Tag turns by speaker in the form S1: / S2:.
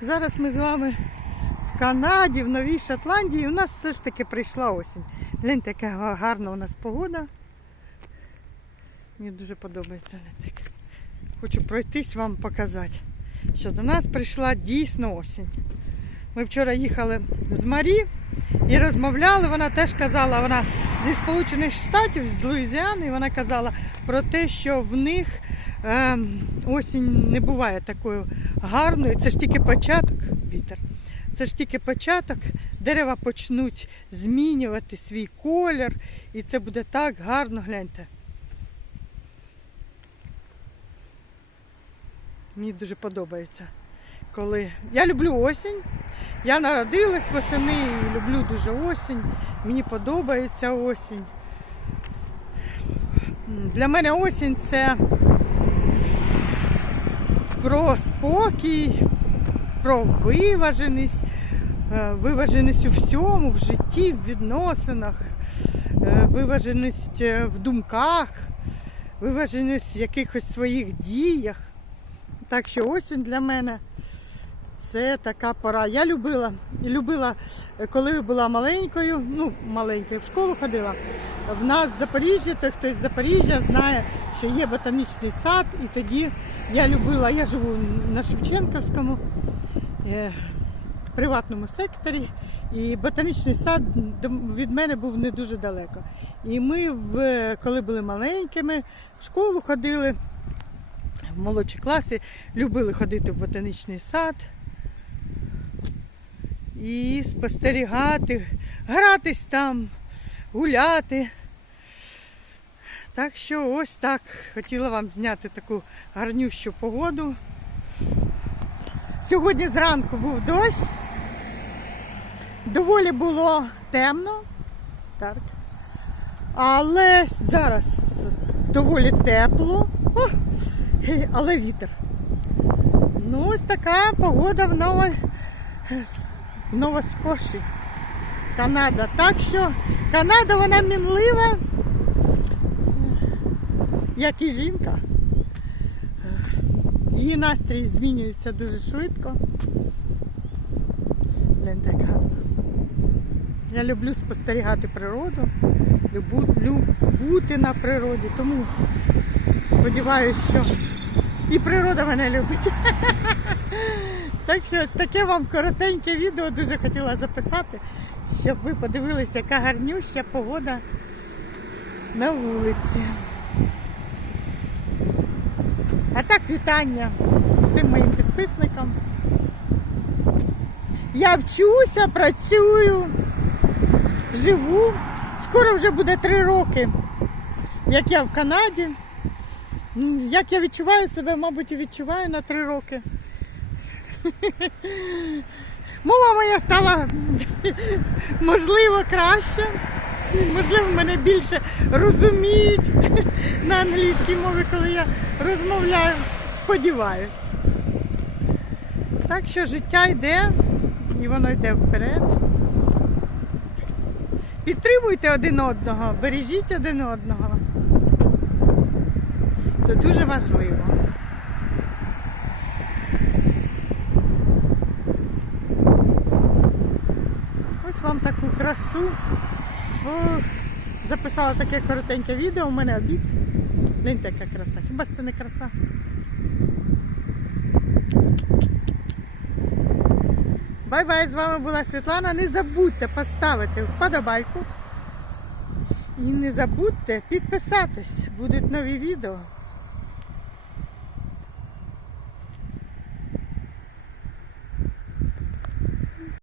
S1: Зараз ми з вами в Канаді, в Новій Шотландії. У нас все ж таки прийшла осінь. Гляньте, яка гарна у нас погода. Мені дуже подобається як. Хочу пройтись вам показати, що до нас прийшла дійсно осінь. Ми вчора їхали з Марі і розмовляли. Вона теж казала, вона зі Сполучених Штатів, з Луїзіани, вона казала про те, що в них осінь не буває такою гарною. Це ж тільки початок, вітер. Це ж тільки початок. Дерева почнуть змінювати свій колір, і це буде так гарно, гляньте. Мені дуже подобається. Коли я люблю осінь. Я народилась восени і люблю дуже осінь. Мені подобається осінь. Для мене осінь це про спокій, про виваженість, е, виваженість у всьому, в житті, в відносинах, е, виваженість е, в думках, виваженість в якихось своїх діях. Так що осінь для мене це така пора. Я любила, любила, коли була маленькою, ну маленькою, в школу ходила. В нас в Запоріжжі, той хтось з Запоріжжя знає, що є ботанічний сад, і тоді я любила, я живу на Шевченківському е, приватному секторі, і ботанічний сад від мене був не дуже далеко. І ми, в, коли були маленькими, в школу ходили, в молодші класи, любили ходити в ботанічний сад і спостерігати, гратись там, гуляти. Так що ось так. Хотіла вам зняти таку гарнющу погоду. Сьогодні зранку був дощ. Доволі було темно. Так. Але зараз доволі тепло. О, але вітер. Ну, ось така погода в Ново... Новоскоші. Канада. Так що Канада вона мінлива, як і жінка. Її настрій змінюється дуже швидко. Блін, так гарно. Я люблю спостерігати природу, люблю бути на природі, тому сподіваюся, що і природа мене любить. Так що ось таке вам коротеньке відео дуже хотіла записати, щоб ви подивилися, яка гарнюща погода на вулиці. А так вітання всім моїм підписникам. Я вчуся, працюю, живу. Скоро вже буде три роки, як я в Канаді. Як я відчуваю себе, мабуть, і відчуваю на три роки. Мова моя стала можливо краще. Можливо, мене більше розуміють на англійській мові, коли я розмовляю. Сподіваюсь. Так що життя йде і воно йде вперед. Підтримуйте один одного, бережіть один одного. Це дуже важливо. Ось вам таку красу. Записала таке коротеньке відео, у мене обід. Гляньте, яка краса. Хіба ж це не краса? Бай-бай, з вами була Світлана. Не забудьте поставити вподобайку. І не забудьте підписатись. Будуть нові відео.